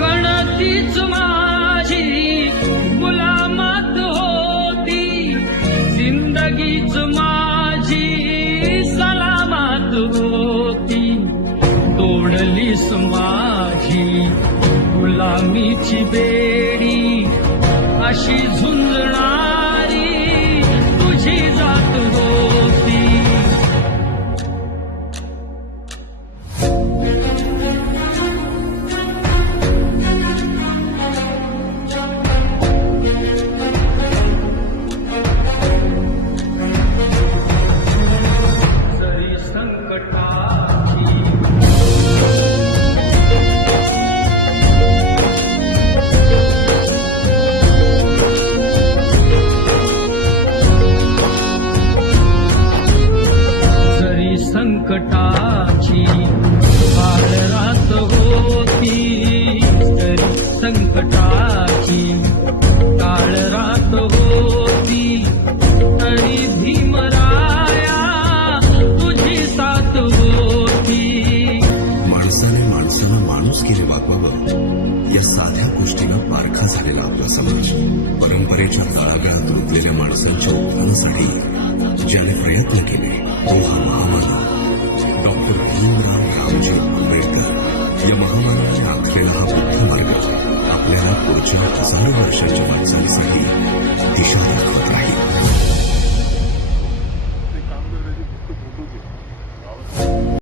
गणतीच माझी गुलामात होती, जिंदगीच माझी सलामत होती. तोडलीस माझी गुलामीची बेडी, अशी झुंजणारी तुझी जात होती. जरी संकटाची संकटाची काळरात होती, तरी संकटाची काळरात होती. तरी भीमराया तुझी साथ होती. माणसाने माणसाला माणूस केले वागवावं, या साध्या गोष्टीनं पारखा झालेला आपला समाज. परंपरेच्या तळागाळात रुजलेल्या माणसांच्या उत्थानासाठी ज्याने प्रयत्न केले तो हा महामानव डॉक्टर भीमराव रामजी आंबेडकर. या महामानवाने आखलेला हा बुद्ध मार्ग आपल्याला पुढच्या हजारो वर्षांच्या वाटचालीसाठी दिशा दाखवत राहील.